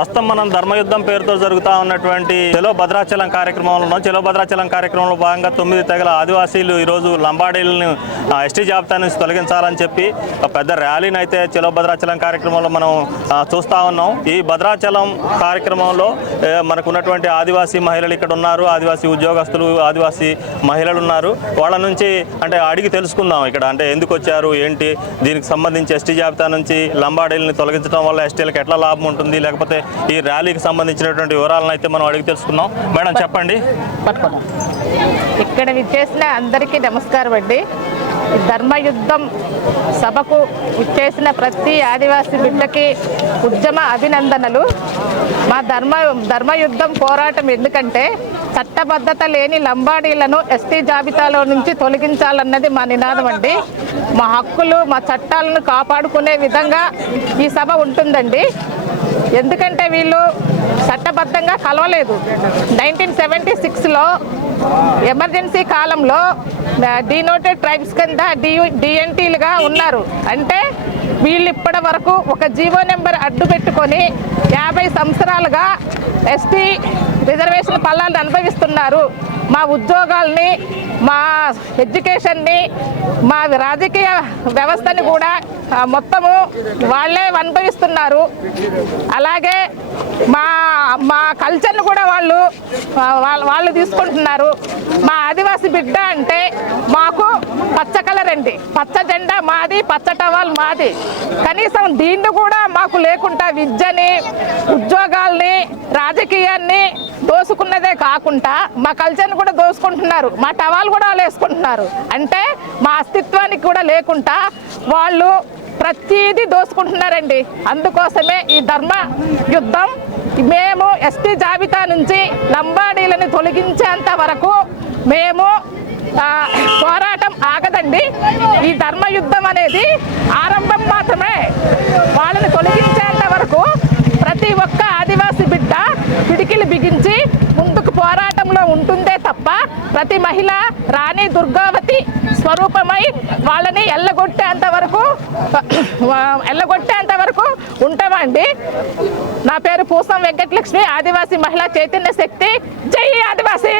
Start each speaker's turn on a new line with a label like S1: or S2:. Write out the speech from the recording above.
S1: ప్రస్తుతం మనం ధర్మయుద్ధం పేరుతో జరుగుతూ ఉన్నటువంటి చెలో భద్రాచలం కార్యక్రమంలో ఉన్నాం. చెలో భద్రాచలం కార్యక్రమంలో భాగంగా తొమ్మిది తెగల ఆదివాసీలు ఈరోజు లంబాడీలను ఎస్టీ జాబితా నుంచి తొలగించాలని చెప్పి ఒక పెద్ద ర్యాలీని అయితే చెలో భద్రాచలం కార్యక్రమంలో మనం చూస్తూ చూస్తా ఉన్నాం. ఈ భద్రాచలం కార్యక్రమంలో మనకున్నటువంటి ఆదివాసీ మహిళలు ఇక్కడ ఉన్నారు. ఆదివాసీ ఉద్యోగస్తులు ఆదివాసీ మహిళలు ఉన్నారు. వాళ్ళ నుంచి అంటే అడిగి తెలుసుకుందాం ఇక్కడ. అంటే ఎందుకు వచ్చారు? ఏంటి? దీనికి సంబంధించి ఎస్టీ జాబితా నుంచి లంబాడీలని తొలగించడం వల్ల ఎస్టీలకు ఎట్లా లాభం ఉంటుంది? లేకపోతే ఈ ర్యాలీకి సంబంధించినటువంటి వివరాలను అయితే మనం అడిగి తెలుసుకున్నాం మేడం చెప్పండి.
S2: ఇక్కడ విచ్చేసిన అందరికీ నమస్కారం అండి. ధర్మయుద్ధం సభకు విచ్చేసిన ప్రతి ఆదివాసీ బిడ్డకి ఉద్యమ అభినందనలు. మా ధర్మ ధర్మయుద్ధం పోరాటం ఎందుకంటే చట్టబద్ధత లేని లంబాడీలను ఎస్టీ జాబితాలో నుంచి తొలగించాలన్నది మా నినాదం అండి. మా హక్కులు మా చట్టాలను కాపాడుకునే విధంగా ఈ సభ ఉంటుందండి. ఎందుకంటే వీళ్ళు చట్టబద్ధంగా కలవలేదు. నైన్టీన్ సెవెంటీ సిక్స్లో ఎమర్జెన్సీ కాలంలో డినోటెడ్ ట్రైబ్స్ కింద డిఎన్టీ డిఎన్టీలుగా ఉన్నారు. అంటే వీళ్ళు ఇప్పటి వరకు ఒక జీవో నెంబర్ అడ్డు పెట్టుకొని యాభై సంవత్సరాలుగా ఎస్టీ రిజర్వేషన్ ఫలాలను అనుభవిస్తున్నారు. మా ఉద్యోగాల్ని మా ఎడ్యుకేషన్ని మా రాజకీయ వ్యవస్థని కూడా మొత్తము వాళ్ళే అనుభవిస్తున్నారు. అలాగే మా మా కల్చర్ని కూడా వాళ్ళు వాళ్ళ- వాళ్ళు తీసుకుంటున్నారు. మా ఆదివాసి బిడ్డ అంటే మాకు పచ్చ కలర్ అండి పచ్చ జెండా మాది పచ్చ టవాల్ మాది. కనీసం దీన్ని కూడా మాకు లేకుండా విద్యని ఉద్యోగాల్ని రాజకీయాన్ని దోసుకున్నదే కాకుండా మా కల్చర్ని కూడా దోసుకుంటున్నారు. మా టవాలు కూడా వాళ్ళు వేసుకుంటున్నారు. అంటే మా అస్తిత్వానికి కూడా లేకుండా వాళ్ళు ప్రతిదీ దోసుకుంటున్నారండి. అందుకోసమే ఈ ధర్మ యుద్ధం మేము ఎస్టీ జాబితా నుంచి లంబాడీలను తొలగించేంత వరకు మేము పోరాటం ఆగదండి. ఈ ధర్మ యుద్ధం అనేది ఆరంభం మాత్రమే. వాళ్ళని తొలగించేంత వరకు ప్రతి ఒక్క ఆదివాసి బిడ్డ పిడికిలు బిగించి ముందుకు పోరాటంలో ఉంటుందే తప్ప ప్రతి మహిళ రాణి దుర్గావతి స్వరూపమై వాళ్ళని ఎల్లగొట్టేంత వరకు ఎల్లగొట్టేంత వరకు ఉంటామండి. నా పేరు పూసం వెంకటలక్ష్మి ఆదివాసీ మహిళా చైతన్య శక్తి. జై ఆదివాసీ!